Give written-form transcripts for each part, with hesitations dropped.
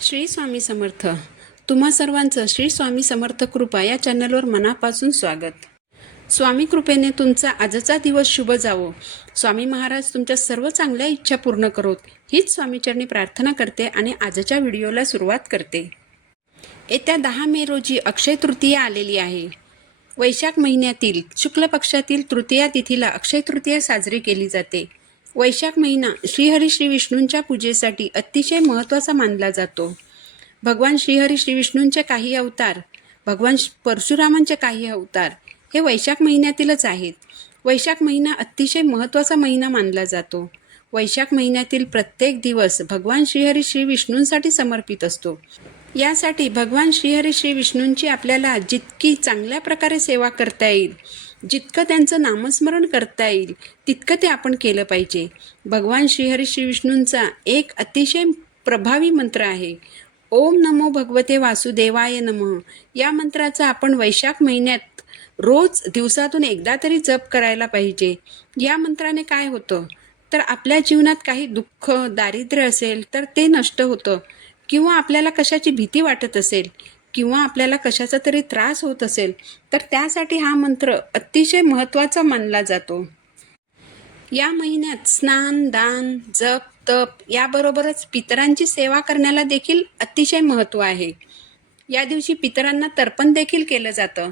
श्री स्वामी समर्थ. तुम्हा सर्वांचं श्री स्वामी समर्थ कृपा या चॅनलवर मनापासून स्वागत. स्वामी कृपेने तुमचा आजचा दिवस शुभ जावो. स्वामी महाराज तुमच्या सर्व चांगल्या इच्छा पूर्ण करोत, हीच स्वामीचरणी प्रार्थना करते आणि आजच्या व्हिडिओला सुरुवात करते. येत्या 10 मे रोजी अक्षय तृतीया आलेली आहे. वैशाख महिन्यातील शुक्ल पक्षातील तृतीया तिथीला अक्षय तृतीया साजरी केली जाते. वैशाख महिना श्रीहरी श्री विष्णूंच्या पूजेसाठी अतिशय महत्त्वाचा मानला जातो. भगवान श्रीहरी श्री विष्णूंचे काही अवतार, भगवान परशुरामांचे काही अवतार हे वैशाख महिन्यातीलच आहेत. वैशाख महिना अतिशय महत्त्वाचा महिना मानला जातो. वैशाख महिन्यातील प्रत्येक दिवस भगवान श्रीहरी श्री विष्णूंसाठी समर्पित असतो. यासाठी भगवान श्रीहरी श्री विष्णूंची आपल्याला जितकी चांगल्या प्रकारे सेवा करता येईल, जितकं त्यांचं नामस्मरण करता येईल तितकं ते आपण केलं पाहिजे. भगवान श्रीहरी श्री विष्णूंचा एक अतिशय प्रभावी मंत्र आहे, ओम नमो भगवते वासुदेवाय नमः. या मंत्राचा आपण वैशाख महिन्यात रोज दिवसातून एकदा तरी जप करायला पाहिजे. या मंत्राने काय होतं तर आपल्या जीवनात काही दुःख, दारिद्र्य असेल तर ते नष्ट होतं, किंवा आपल्याला कशाची भीती वाटत असेल किंवा आपल्याला कशाचा तरी त्रास होत असेल तर त्यासाठी हा मंत्र अतिशय महत्त्वाचा मानला जातो. या महिन्यात स्नान, दान, जप, तप याबरोबरच पितरांची सेवा करण्याला देखील अतिशय महत्त्व आहे. या दिवशी पितरांना तर्पण देखील केलं जातं.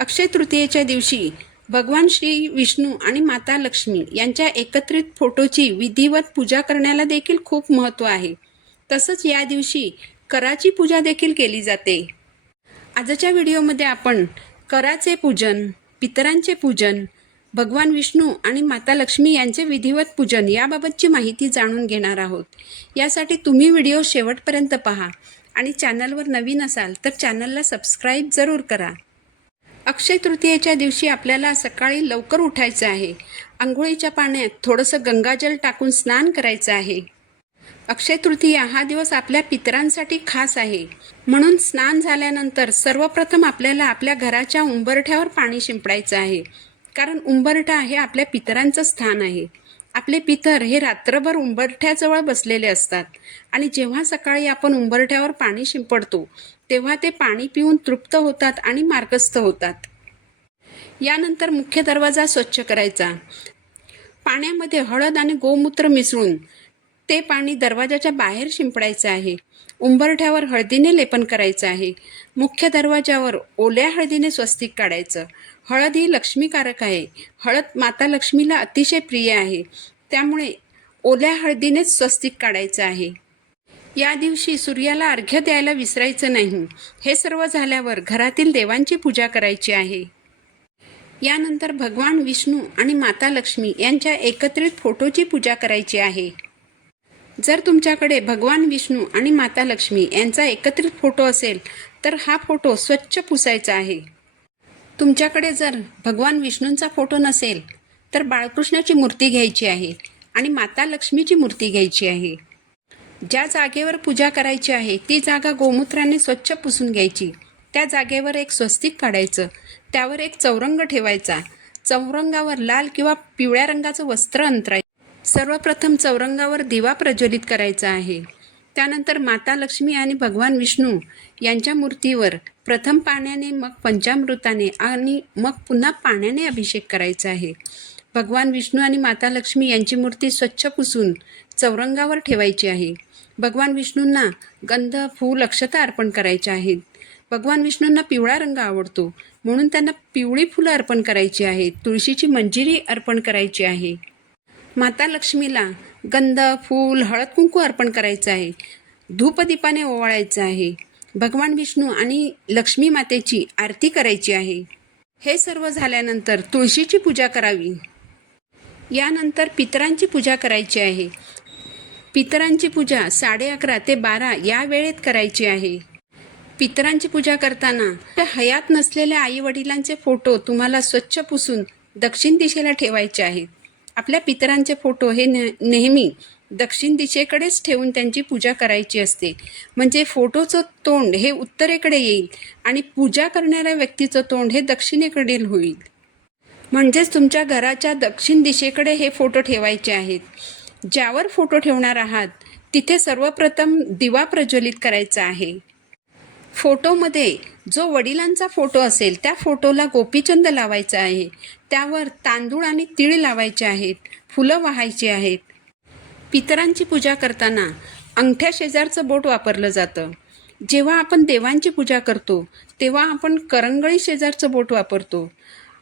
अक्षय तृतीयेच्या दिवशी भगवान श्री विष्णू आणि माता लक्ष्मी यांच्या एकत्रित फोटोची विधिवत पूजा करण्याला देखील खूप महत्त्व आहे. तसंच या दिवशी कराची पूजा देखील केली जाते. आजच्या व्हिडिओमध्ये आपण कराचे पूजन, पितरांचे पूजन, भगवान विष्णू आणि माता लक्ष्मी यांचे विधिवत पूजन याबाबतची माहिती जाणून घेणार आहोत. यासाठी तुम्ही व्हिडिओ शेवटपर्यंत पहा आणि चॅनलवर नवीन असाल तर चॅनलला सबस्क्राईब जरूर करा. अक्षय तृतीयेच्या दिवशी आपल्याला सकाळी लवकर उठायचं आहे. आंघोळीच्या पाण्यात थोडंसं गंगाजल टाकून स्नान करायचं आहे. अक्षय तृतीया हा दिवस आपल्या पितरांसाठी खास आहे, म्हणून स्नान झाल्यानंतर सर्वप्रथम आपल्याला आपल्या घराच्या उंबरठ्यावर पाणी शिंपडायचं आहे. कारण उंबरठा हे आपल्या पितरांचं स्थान आहे. आपले पितर हे रात्रभर उंबरठ्याजवळ बसलेले असतात आणि जेव्हा सकाळी आपण उंबरठ्यावर पाणी शिंपडतो तेव्हा ते पाणी पिऊन तृप्त होतात आणि मार्गस्थ होतात. यानंतर मुख्य दरवाजा स्वच्छ करायचा. पाण्यामध्ये हळद आणि गोमूत्र मिसळून ते पाणी दरवाजाच्या बाहेर शिंपडायचं आहे. उंबरठ्यावर हळदीने लेपन करायचं आहे. मुख्य दरवाजावर ओल्या हळदीने स्वस्तिक काढायचं. हळद ही लक्ष्मीकारक आहे. हळद माता लक्ष्मीला अतिशय प्रिय आहे, त्यामुळे ओल्या हळदीनेच स्वस्तिक काढायचं आहे. या दिवशी सूर्याला अर्घ्य द्यायला विसरायचं नाही. हे सर्व झाल्यावर घरातील देवांची पूजा करायची आहे. यानंतर भगवान विष्णू आणि माता लक्ष्मी यांच्या एकत्रित फोटोची पूजा करायची आहे. जर तुमच्याकडे भगवान विष्णू आणि माता लक्ष्मी यांचा एकत्रित फोटो असेल तर हा फोटो स्वच्छ पुसायचा आहे. तुमच्याकडे जर भगवान विष्णूंचा फोटो नसेल तर बाळकृष्णाची मूर्ती घ्यायची आहे आणि माता लक्ष्मीची मूर्ती घ्यायची आहे. ज्या जागेवर पूजा करायची आहे ती जागा गोमूत्राने स्वच्छ पुसून घ्यायची. त्या जागेवर एक स्वस्तिक काढायचं. त्यावर एक चौरंग ठेवायचा. चौरंगावर लाल किंवा पिवळ्या रंगाचं वस्त्र अंतरायचं. सर्वप्रथम चौरंगावर दिवा प्रज्वलित करायचा आहे. त्यानंतर माता लक्ष्मी आणि भगवान विष्णू यांच्या मूर्तीवर प्रथम पाण्याने, मग पंचामृताने आणि मग पुन्हा पाण्याने अभिषेक करायचा आहे. भगवान विष्णू आणि माता लक्ष्मी यांची मूर्ती स्वच्छ पुसून चौरंगावर ठेवायची आहे. भगवान विष्णूंना गंध, फूल, अक्षता अर्पण करायचे आहेत. भगवान विष्णूंना पिवळा रंग आवडतो, म्हणून त्यांना पिवळी फुलं अर्पण करायची आहेत. तुळशीची मंजिरी अर्पण करायची आहे. माता लक्ष्मीला गंध, फूल, हळद, कुंकू अर्पण करायचं आहे. धूपदीपाने ओवाळायचं आहे. भगवान विष्णू आणि लक्ष्मी मातेची आरती करायची आहे. हे सर्व झाल्यानंतर तुळशीची पूजा करावी. यानंतर पितरांची पूजा करायची आहे. पितरांची पूजा 11:30 ते 12 या वेळेत करायची आहे. पितरांची पूजा करताना हयात नसलेल्या आई वडिलांचे फोटो तुम्हाला स्वच्छ पुसून दक्षिण दिशेला ठेवायचे आहेत. आपल्या पितरांचे फोटो हे नेहमी दक्षिण दिशेकडेच ठेवून त्यांची पूजा करायची असते. म्हणजे फोटोचं तोंड हे उत्तरेकडे येईल आणि पूजा करणाऱ्या व्यक्तीचं तोंड हे दक्षिणेकडील होईल. म्हणजेच तुमच्या घराच्या दक्षिण दिशेकडे हे फोटो ठेवायचे आहेत. ज्यावर फोटो ठेवणार आहात तिथे सर्वप्रथम दिवा प्रज्वलित करायचा आहे. फोटोमध्ये जो वडिलांचा फोटो असेल त्या फोटोला गोपीचंद लावायचा आहे. त्यावर तांदूळ आणि तीळ लावायचे आहेत. फुलं वाहायची आहेत. पितरांची पूजा करताना अंगठ्या शेजारचं बोट वापरलं जातं. जेव्हा आपण देवांची पूजा करतो तेव्हा आपण करंगळी शेजारचं बोट वापरतो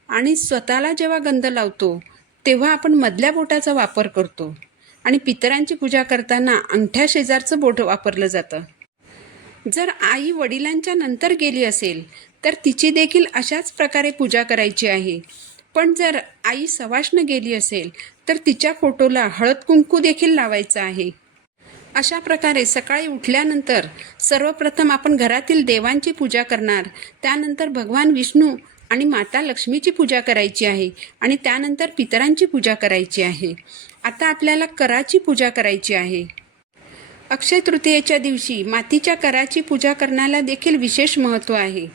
आणि स्वतःला जेव्हा गंध लावतो तेव्हा आपण मधल्या बोटाचा वापर करतो आणि पितरांची पूजा करताना अंगठ्या शेजारचं बोट वापरलं जातं. जर आई वडिलांच्या नंतर गेली असेल तर तिची देखील अशाच प्रकारे पूजा करायची आहे. पण जर आई सवाष्ण गेली असेल तर तिच्या फोटोला हळद कुंकू देखील लावायचं आहे. अशा प्रकारे सकाळी उठल्यानंतर सर्वप्रथम आपण घरातील देवांची पूजा करणार. त्यानंतर भगवान विष्णू आणि माता लक्ष्मीची पूजा करायची आहे आणि त्यानंतर पितरांची पूजा करायची आहे. आता आपल्याला कराची पूजा करायची आहे. अक्षय तृतीयेच्या दिवशी मातीच्या कराची पूजा करण्याला देखील विशेष महत्त्व आहे.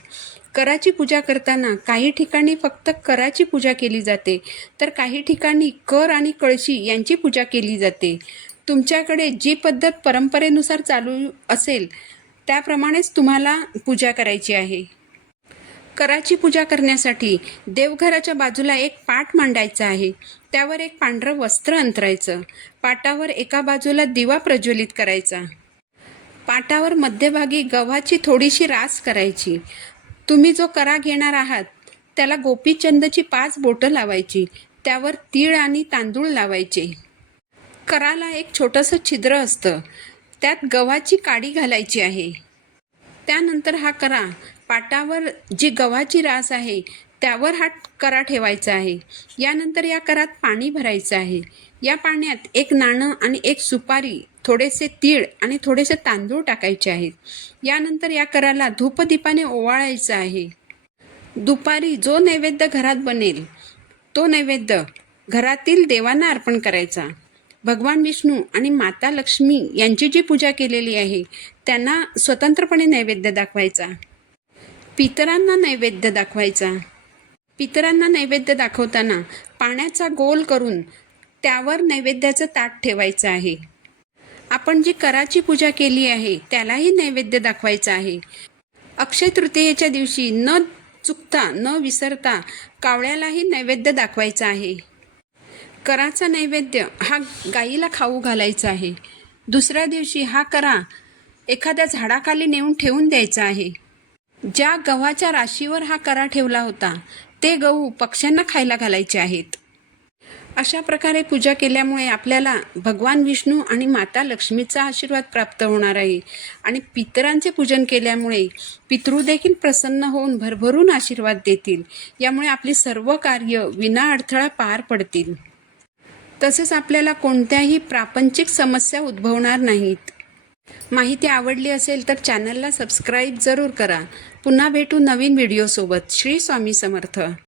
कराची पूजा करताना काही ठिकाणी फक्त कराची पूजा केली जाते तर काही ठिकाणी कर आणि कळशी यांची पूजा केली जाते. तुमच्याकडे जी पद्धत परंपरेनुसार चालू असेल त्याप्रमाणेच तुम्हाला पूजा करायची आहे. कराची पूजा करण्यासाठी देवघराच्या बाजूला एक पाट मांडायचा आहे. त्यावर एक पांढरं वस्त्र अंथरायचं. पाटावर एका बाजूला दिवा प्रज्वलित करायचा. पाटावर मध्यभागी गव्हाची थोडीशी रास करायची. तुम्ही जो करा घेणार आहात त्याला गोपीचंदची 5 बोटं लावायची. त्यावर तीळ आणि तांदूळ लावायचे. कराला एक छोटंसं छिद्र असतं. त्यात गव्हाची काडी घालायची आहे. त्यानंतर हा करा पाटावर जी गव्हाची रास आहे त्यावर हा करा ठेवायचा आहे. यानंतर या करात पाणी भरायचं आहे. या पाण्यात एक नाणं आणि एक सुपारी, थोडेसे तीळ आणि थोडेसे तांदूळ टाकायचे आहेत. यानंतर या कराला धूपदीपाने ओवाळायचं आहे. दुपारी जो नैवेद्य घरात बनेल तो नैवेद्य घरातील देवांना अर्पण करायचा. भगवान विष्णू आणि माता लक्ष्मी यांची जी पूजा केलेली आहे त्यांना स्वतंत्रपणे नैवेद्य दाखवायचा. पितरांना नैवेद्य दाखवायचा. पितरांना नैवेद्य दाखवताना पाण्याचा गोल करून त्यावर नैवेद्याचं ताट ठेवायचं आहे. आपण जी कराची पूजा केली आहे त्यालाही नैवेद्य दाखवायचं आहे. अक्षय तृतीयेच्या दिवशी न चुकता न विसरता कावळ्यालाही नैवेद्य दाखवायचा आहे. कराचा नैवेद्य हा गाईला खाऊ घालायचा आहे. दुसऱ्या दिवशी हा करा एखाद्या झाडाखाली नेऊन ठेवून द्यायचा आहे. ज्या गव्हाच्या राशीवर हा करा ठेवला होता ते गहू पक्ष्यांना खायला घालायचे आहेत. अशा प्रकारे पूजा केल्यामुळे आपल्याला भगवान विष्णू आणि माता लक्ष्मीचा आशीर्वाद प्राप्त होणार आहे आणि पितरांचे पूजन केल्यामुळे पितृ देखील प्रसन्न होऊन भरभरून आशीर्वाद देतील. यामुळे आपली सर्व कार्य विना अडथळा पार पडतील. तसेच आपल्याला कोणत्याही प्रापंचिक समस्या उद्भवणार नाहीत. माहिती आवडली असेल तर चॅनलला सबस्क्राईब जरूर करा. पुन्हा भेटू नवीन व्हिडिओसोबत. श्री स्वामी समर्थ.